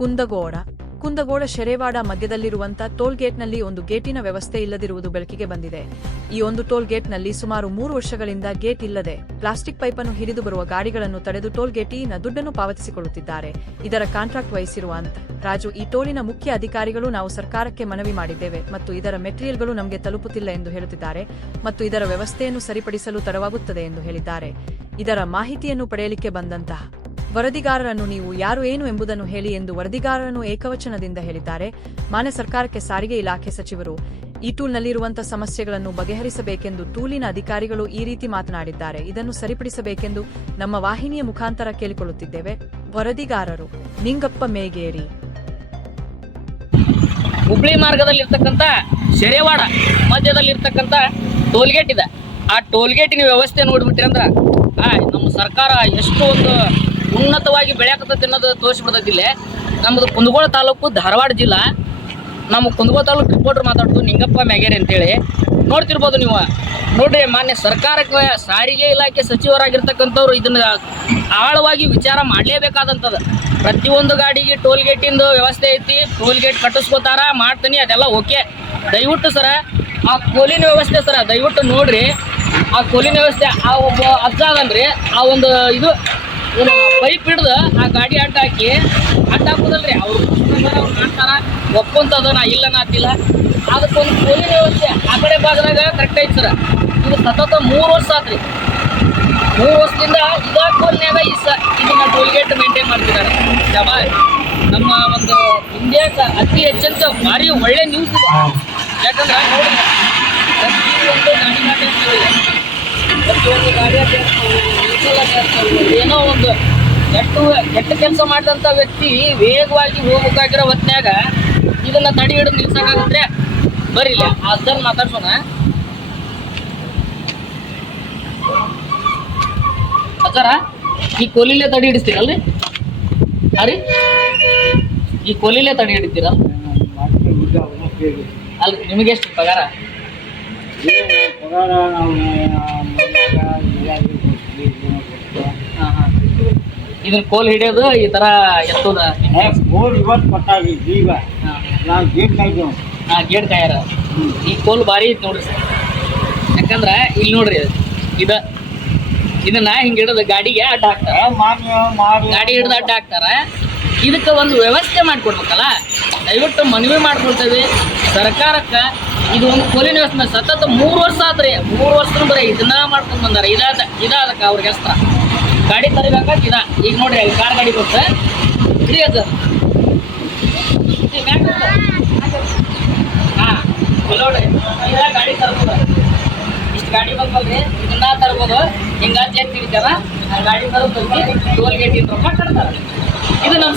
ಕುಂದಗೋಡ Sherewada ಮಧ್ಯದಲ್ಲಿರುವಂಥ toll ಗೇಟ್ನಲ್ಲಿ ಒಂದು ಗೇಟಿನ ವ್ಯವಸ್ಥೆ ಇಲ್ಲದಿರುವುದು ಬೆಳಕಿಗೆ ಬಂದಿದೆ. ಈ ಒಂದು ಟೋಲ್ ಗೇಟ್ನಲ್ಲಿ ಸುಮಾರು 3 ವರ್ಷಗಳಿಂದ ಗೇಟ್ ಇಲ್ಲದೆ ಪ್ಲಾಸ್ಟಿಕ್ ಪೈಪನ್ನು ಹಿಡಿದು ಬರುವ ಗಾಡಿಗಳನ್ನು ತಡೆದು ಟೋಲ್ ಗೇಟಿನ ದುಡ್ಡನ್ನು ಪಾವತಿಸಿಕೊಳ್ಳುತ್ತಿದ್ದಾರೆ. ಇದರ ಕಾಂಟ್ರಾಕ್ಟ್ ವಹಿಸಿರುವಂತ ರಾಜು ಈ ಟೋಲಿನ ಮುಖ್ಯ ಅಧಿಕಾರಿಗಳು ನಾವು ಸರ್ಕಾರಕ್ಕೆ ಮನವಿ ಮಾಡಿದ್ದೇವೆ ಮತ್ತು ಇದರ ಮೆಟೀರಿಯಲ್ಗಳು ನಮಗೆ ತಲುಪುತ್ತಿಲ್ಲ ಎಂದು ಹೇಳುತ್ತಿದ್ದಾರೆ ಮತ್ತು ಇದರ ವ್ಯವಸ್ಥೆಯನ್ನು ಸರಿಪಡಿಸಲು ತಡವಾಗುತ್ತದೆ ಎಂದು ಹೇಳಿದ್ದಾರೆ. ಇದರ ಮಾಹಿತಿಯನ್ನು ಪಡೆಯಲಿಕ್ಕೆ ಬಂದಂತಹ ವರದಿಗಾರರನ್ನು ನೀವು ಯಾರು ಏನು ಎಂಬುದನ್ನು ಹೇಳಿ ಎಂದು ವರದಿಗಾರರನ್ನು ಏಕವಚನದಿಂದ ಹೇಳಿದ್ದಾರೆ. ಮಾನ್ಯ ಸರ್ಕಾರಕ್ಕೆ ಸಾರಿಗೆ ಇಲಾಖೆ ಸಚಿವರು ಈ ಟೂಲ್ನಲ್ಲಿರುವಂತಹ ಸಮಸ್ಯೆಗಳನ್ನು ಬಗೆಹರಿಸಬೇಕೆಂದು ಟೂಲಿನ ಅಧಿಕಾರಿಗಳು ಈ ರೀತಿ ಮಾತನಾಡಿದ್ದಾರೆ. ಇದನ್ನು ಸರಿಪಡಿಸಬೇಕೆಂದು ನಮ್ಮ ವಾಹಿನಿಯ ಮುಖಾಂತರ ಕೇಳಿಕೊಳ್ಳುತ್ತಿದ್ದೇವೆ. ವರದಿಗಾರರು ನಿಂಗಪ್ಪ ಮೇಗೇರಿ. ಹುಬ್ಳಿ ಮಾರ್ಗದಲ್ಲಿರ್ತಕ್ಕಂಥ ಶೆರೆವಾಡ ಮಧ್ಯದಲ್ಲಿರ್ತಕ್ಕಂಥ ಟೋಲ್ಗೇಟ್ ಇದೆ. ಆ ಟೋಲ್ಗೇಟಿನ ವ್ಯವಸ್ಥೆ ನೋಡ್ಬಿಟ್ರಿ ನಮ್ಮ ಸರ್ಕಾರ ಎಷ್ಟು ಒಂದು ಉನ್ನತವಾಗಿ ಬೆಳೆಯಕತ್ತೈತಿ ಅನ್ನೋದು ತೋರಿಸ್ಬಿಡ್ತೈತಿಲ್ಲ. ನಮ್ಮದು ಕುಂದಗೋಳ ತಾಲೂಕು ಧಾರವಾಡ ಜಿಲ್ಲಾ. ನಮ್ಮ ಕುಂದಗೋಳ ತಾಲೂಕು ರಿಪೋರ್ಟರ್ ಮಾತಾಡೋದು ನಿಂಗಪ್ಪ ಮೇಗೇರಿ ಅಂತೇಳಿ ನೋಡ್ತಿರ್ಬೋದು ನೀವು. ನೋಡ್ರಿ, ಮಾನ್ಯ ಸರ್ಕಾರಕ್ಕೆ ಸಾರಿಗೆ ಇಲಾಖೆ ಸಚಿವರಾಗಿರ್ತಕ್ಕಂಥವ್ರು ಇದನ್ನ ಆಳವಾಗಿ ವಿಚಾರ ಮಾಡಲೇಬೇಕಾದಂಥದ್ದು. ಪ್ರತಿಯೊಂದು ಗಾಡಿಗೆ ಟೋಲ್ ಗೇಟಿಂದ ವ್ಯವಸ್ಥೆ ಐತಿ, ಟೋಲ್ ಗೇಟ್ ಕಟ್ಟಿಸ್ಕೋತಾರ, ಮಾಡ್ತೀನಿ, ಅದೆಲ್ಲ ಓಕೆ. ದಯವಿಟ್ಟು ಸರ ಆ ಕೋಲಿನ ವ್ಯವಸ್ಥೆ ಸರ ದಯವಿಟ್ಟು ನೋಡ್ರಿ. ಆ ಕೋಲಿನ ವ್ಯವಸ್ಥೆ ಆ ಒಬ್ಬ ಅಜ್ಜ ಅದನ್ರಿ, ಆ ಒಂದು ಇದು ಪೈಪ್ ಹಿಡ್ದು ಆ ಗಾಡಿ ಅಡ್ಡ ಹಾಕೋದಲ್ರಿ. ಅವ್ರು ಮಾಡ್ತಾರ, ಒಪ್ಪಂತದ, ನಾ ಇಲ್ಲ ನಾತಿಲ್ಲ. ಅದಕ್ಕೊಂದು ಕೋಲಿನ ವ್ಯವಸ್ಥೆ ಆ ಕಡೆ ಭಾಗದಾಗ ಕರೆಕ್ಟ್ ಐತಿ ಸರ. ಇದು ಸತತ 3 ವರ್ಷ ಆತ್ರಿ. 3 ವರ್ಷದಿಂದ ಇದ ಕೋಲ್ನ್ಯಾಗ ಇದನ್ನ ಟೋಲ್ಗೇಟ್ ಮೇಂಟೈನ್ ಮಾಡ್ತಿದ್ದಾರೆ. ನಮ್ಮ ಒಂದು ಇಂಡಿಯಾಕ್ಕೆ ಅತಿ ಹೆಚ್ಚಂತ ಭಾರಿ ಒಳ್ಳೆ ನ್ಯೂಸ್ ಇದೆ. ಯಾಕಂದ್ರೆ ನೋಡಿ, ಪ್ರತಿಯೊಂದು ಗಾಡಿ ಏನೋ ಒಂದು ಕೆಟ್ಟ ಕೆಲಸ ಮಾಡಿದಂಥ ವ್ಯಕ್ತಿ ವೇಗವಾಗಿ ಹೋಗ್ಬೇಕಾಗಿರೋ ಹೊತ್ನ್ಯಾಗ ಇದನ್ನ ತಡೆ ಹಿಡಿದು ನಿಲ್ಸಕ್ಕಾಗತ್ರೆ. ಬರೀಲ್ಲ ಅದನ್ನ ಮಾತಾಡ್ಸೋಣ. ಅಜ್ಜಾರ, ಈ ಕೋಲಿಲೇ ತಡೆ ಹಿಡಿಸ್ತೀರಲ್ರಿ? ಅರಿ, ಈ ಕೋಲಿಲೇ ತಡೆ ಹಿಡಿತೀರ ಅಲ್ರಿ? ನಿಮಗೆ ಎಷ್ಟು ಪಗಾರ? ಇದನ್ನ ಕೋಲ್ ಹಿಡಿಯೋದು ಈ ತರ ಎತ್ತೋದ ಗೇಟ್ ಕಾಯಾರ. ಈ ಕೋಲ್ ಭಾರಿ ಐತಿ ನೋಡ್ರಿ ಸರ್. ಯಾಕಂದ್ರ ಇಲ್ಲಿ ನೋಡ್ರಿ, ಇದನ್ನ ಹಿಂಗ ಹಿಡಿದು ಗಾಡಿಗೆ ಅಡ್ಡ ಹಾಕ್ತಾರ. ಗಾಡಿ ಹಿಡಿದು ಅಡ್ಡ ಹಾಕ್ತಾರ. ಇದಕ್ಕೆ ಒಂದು ವ್ಯವಸ್ಥೆ ಮಾಡಿಕೊಡ್ಬೇಕಲ್ಲ. ದಯವಿಟ್ಟು ಮನವಿ ಮಾಡ್ಕೊಳ್ತೇವೆ ಸರ್ಕಾರಕ್ಕೆ. ಇದು ಒಂದು ಕೋಲಿನ ವ್ಯವಸ್ಥೆ ಸತತ 3 ವರ್ಷ ಆತ್ರಿ. 3 ವರ್ಷ ಬರೀ ಇದನ್ನ ಮಾಡ್ಕೊಂಡು ಬಂದಾರ. ಇದಾದಕ್ಕೆ ಅವ್ರಿಗೆ ಹೆಸ್ರ ಗಾಡಿ ತರಬೇಕಾಗ ಈಗ ನೋಡ್ರಿ, ಕಾರ್ ಗಾಡಿ ಕೊಡ್ತ ಫ್ರೀ ಅದ. ಹಾಂ, ನೋಡ್ರಿ, ಇದ ಗಾಡಿ ತರ್ಬೋದು. ಇಷ್ಟು ಗಾಡಿ ಬಂದಲ್ರಿ, ಇದನ್ನ ತರ್ಬೋದು. ಹಿಂಗ ಚೆಕ್ ಹಿಡಿತಾರ, ಆ ಗಾಡಿ ತರೋದು ಟೋಲ್ ಗೇಟ್ ರೊಕ್ಕ ಕಟ್ತಾರ. ಇದು ನಮ್ಮ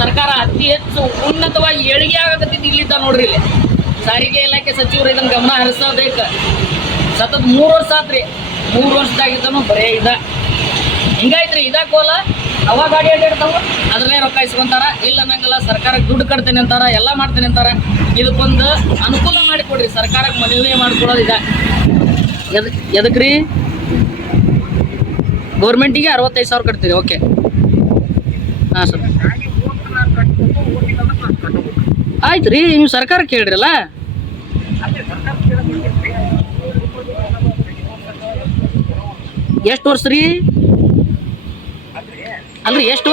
ಸರ್ಕಾರ ಅತಿ ಹೆಚ್ಚು ಉನ್ನತವಾಗಿ ಏಳಿಗೆ ಆಗಕತ್ತಿದ್ದು ಇಲ್ಲಿದ್ದ ನೋಡ್ರಿ. ಇಲ್ಲಿ ಸಾರಿಗೆ ಇಲಾಖೆ ಸಚಿವರು ಇದನ್ನ ಗಮನ ಹರಿಸಬೇಕು. ಸತತ 3 ವರ್ಷ ಆತ್ರಿ. 3 ವರ್ಷದಾಗಿದ್ದನು ಬರೇ ಹಿಂಗಾಯ್ತ್ರಿ. ಕೋಲ ಅವ ಗಾಡಿ ಅಡ್ಡಾಡ್ತಾವ, ಅದ್ರಲ್ಲೇ ರೊಕ್ಕ ಇಸ್ಕೊಂತಾರ. ಇಲ್ಲ ಅನ್ನಂಗಿಲ್ಲ, ಸರ್ಕಾರಕ್ಕೆ ದುಡ್ಡು ಕಟ್ತೇನೆ ಅಂತಾರ, ಎಲ್ಲ ಮಾಡ್ತೇನೆ ಅಂತಾರ. ಇದಕ್ಕೊಂದು ಅನುಕೂಲ ಮಾಡಿಕೊಡ್ರಿ. ಸರ್ಕಾರಕ್ಕೆ ಮನವಿ ಮಾಡ್ಕೊಡೋದು ಎದಕ್ರಿ? ಗೌರ್ಮೆಂಟಿಗೆ 65,000 ಕಟ್ತೀರಿ. ಓಕೆ, ಹಾಂ ಸರ್, ಆಯ್ತು ರೀ. ನೀವು ಸರ್ಕಾರಕ್ಕೆ ಹೇಳ್ರಲ್ಲ. ಎಷ್ಟು ವರ್ಷ ರೀ? ಅಲ್ರಿ, ಎಷ್ಟು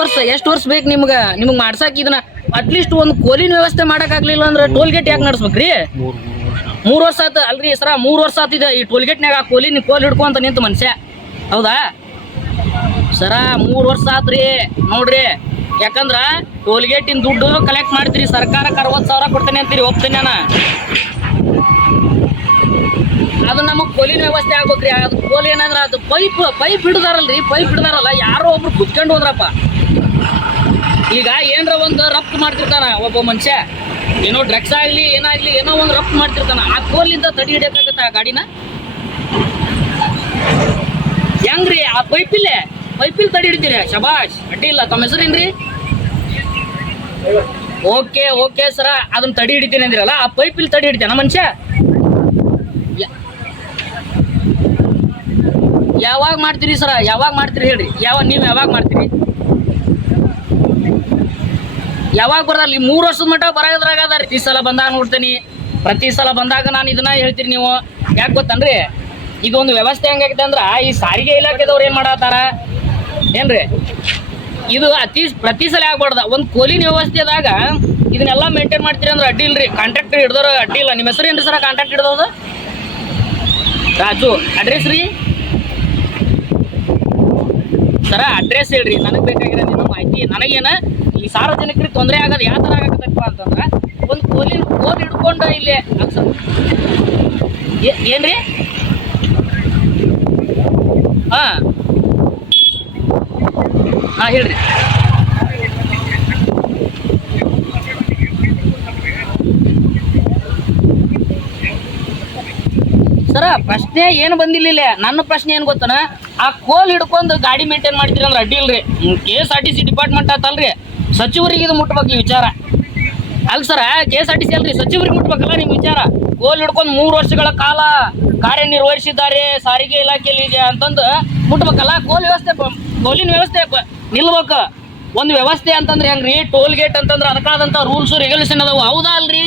ವರ್ಷ ಬೇಕು ನಿಮ್ಗೆ ಮಾಡ್ಸಾಕ? ಇದನ್ನ ಅಟ್ಲೀಸ್ಟ್ ಒಂದು ಕೋಲಿನ ವ್ಯವಸ್ಥೆ ಮಾಡೋಕ್ಕಾಗಲಿಲ್ಲ ಅಂದ್ರೆ ಟೋಲ್ ಗೇಟ್ ಯಾಕೆ ನಡೆಸ್ಬೇಕ್ರಿ? 3 ವರ್ಷ ಆಯ್ತು ಅಲ್ರಿ ಸರ. 3 ವರ್ಷ ಆತಿದೆ ಈ ಟೋಲ್ ಗೇಟ್ನಾಗ ಆ ಕೋಲ್ ಹಿಡ್ಕೊಂತ ನಿಂತು ಮನುಷ್ಯ. ಹೌದಾ ಸರ? 3 ವರ್ಷ ಆತ್ರಿ ನೋಡ್ರಿ. ಯಾಕಂದ್ರ ಟೋಲ್ ಗೇಟಿನ ದುಡ್ಡು ಕಲೆಕ್ಟ್ ಮಾಡ್ತೀರಿ, ಸರ್ಕಾರಕ್ಕೆ 60,000 ಕೊಡ್ತೇನೆ ಅಂತೀರಿ. ಹೋಗ್ತೇನೆ ಅದು ನಮಗೆ ಕೋಲಿನ ವ್ಯವಸ್ಥೆ ಆಗ್ಬೇಕ್ರಿ. ಅದು ಕೋಲ್ ಏನಂದ್ರೆ ಅದು ಪೈಪ್ ಹಿಡ್ದಾರಲ್ರಿ. ಪೈಪ್ ಹಿಡ್ದಾರಲ್ಲ, ಯಾರೋ ಒಬ್ರು ಕುತ್ಕೊಂಡು ಹೋದ್ರಪ್ಪ. ಈಗ ಏನರ ಒಂದು ರಫ್ತು ಮಾಡ್ತಿರ್ತಾನ ಒಬ್ಬ ಮನುಷ್ಯ, ಏನೋ ಡ್ರಗ್ಸ್ ಆಗಲಿ ಏನಾಗಲಿ ಏನೋ ಒಂದು ರಫ್ತು ಮಾಡ್ತಿರ್ತಾನ. ಆ ಕೋಲಿಂದ ತಡಿ ಹಿಡಿಯೋಕ್ಕಾಗತ್ತ ಆ ಗಾಡಿನ? ಹೆಂಗ್ರಿ? ಆ ಪೈಪಿಲ್ ತಡಿ ಹಿಡಿತೀರಿ. ಶಬಾಷ್, ಅಡ್ಡಿ ಇಲ್ಲ. ತಮ್ಮ ಹೆಸರೇನ್ರಿ? ಓಕೆ ಸರ, ಅದನ್ನ ತಡಿ ಹಿಡಿತೀನಿ ಅಂದಿರಲ್ಲ, ಆ ಪೈಪಿಲ್ ತಡಿ ಹಿಡಿತಾನ ಮನುಷ್ಯ? ಯಾವಾಗ ಮಾಡ್ತೀರಿ ಸರ? ಯಾವಾಗ ಮಾಡ್ತೀರಿ ಹೇಳ್ರಿ? ನೀವು ಯಾವಾಗ ಮಾಡ್ತೀರಿ? ಯಾವಾಗ ಬರಲ್ಲ 3 ವರ್ಷದ ಮಟ್ಟ ಬರೋದ್ರಾಗ ಅದ. ಪ್ರತಿ ಸಲ ಬಂದಾಗ ನೋಡ್ತೀನಿ, ಪ್ರತಿ ಸಲ ಬಂದಾಗ ನಾನು ಇದನ್ನ ಹೇಳ್ತೀರಿ. ನೀವು ಯಾಕೆ ಗೊತ್ತನ್ರಿ, ಈಗ ಒಂದು ವ್ಯವಸ್ಥೆ ಹೆಂಗಾಗಿದೆ ಅಂದ್ರ ಈ ಸಾರಿಗೆ ಇಲಾಖೆದವ್ರು ಏನ್ ಮಾಡತ್ತಾರ ಏನ್ರಿ, ಇದು ಪ್ರತಿ ಸಲ ಆಗ್ಬಾರ್ದ. ಒಂದು ಕೋಲಿನ ವ್ಯವಸ್ಥೆದಾಗ ಇದನ್ನೆಲ್ಲ ಮೇಂಟೈನ್ ಮಾಡ್ತೀರಿ ಅಂದ್ರೆ ಅಡ್ಡಿ ಇಲ್ರಿ. ಕಾಂಟ್ರಾಕ್ಟರ್ ಹಿಡ್ದವ್ರು ಅಡ್ಡಿ ಇಲ್ಲ. ನಿಮ್ಮ ಹೆಸರು ಏನ್ರಿ ಸರ ಕಾಂಟ್ರಾಕ್ಟ್ ಹಿಡ್ದವ್ದು? ರಾಜು. ಅಡ್ರೆಸ್ ರೀ ಸರ, ಅಡ್ರೆಸ್ ಹೇಳ್ರಿ. ನನಗೆ ಬೇಕಾಗಿರೋದು ಮಾಹಿತಿ. ನನಗೇನ ಈ ಸಾರ್ವಜನಿಕರಿಗೆ ತೊಂದರೆ ಆಗೋದು ಯಾವ ಥರ ಆಗತ್ತಪ್ಪ ಅಂತಂದ್ರೆ, ಒಂದು ಕೋಲ್ ಹಿಡ್ಕೊಂಡು ಇಲ್ಲಿ ಏನ್ರಿ ಹಾಂ ಹೇಳ್ರಿ. ಸರ ಪ್ರಶ್ನೆ ಏನು ಬಂದಿಲ್ಲ. ನನ್ನ ಪ್ರಶ್ನೆ ಏನು ಗೊತ್ತನ, ಆ ಕೋಲ್ ಹಿಡ್ಕೊಂಡು ಗಾಡಿ ಮೇಂಟೈನ್ ಮಾಡ್ತೀರಿ ಅಂದ್ರೆ ಅಡ್ಡಿ ಇಲ್ರಿ. KSRTC ಡಿಪಾರ್ಟ್ಮೆಂಟ್ ಆತಲ್ರಿ, ಸಚಿವರಿಗೆ ಇದು ಮುಟ್ಬೇಕು ಈ ವಿಚಾರ. ಅಲ್ಲ ಸರ, KSRTC ಅಲ್ರಿ, ಸಚಿವರಿಗೆ ಮುಟ್ಬೇಕಲ್ಲ ನಿಮ್ಮ ವಿಚಾರ. ಕೋಲ್ ಹಿಡ್ಕೊಂಡು 3 ವರ್ಷಗಳ ಕಾಲ ಕಾರ್ಯನಿರ್ವಹಿಸಿದ್ದಾರೆ ಸಾರಿಗೆ ಇಲಾಖೆಯಲ್ಲಿ ಅಂತಂದು ಮುಟ್ಬೇಕಲ್ಲ. ಕೋಲಿನ ವ್ಯವಸ್ಥೆ ನಿಲ್ಬೇಕು. ಒಂದು ವ್ಯವಸ್ಥೆ ಅಂತಂದ್ರೆ ಹೆಂಗ್ರಿ, ಟೋಲ್ ಗೇಟ್ ಅಂತಂದ್ರೆ ಅದಕ್ಕಾದಂಥ ರೂಲ್ಸು ರೆಗ್ಯುಲೇಷನ್ ಅದಾವ, ಹೌದಾ ಅಲ್ರಿ?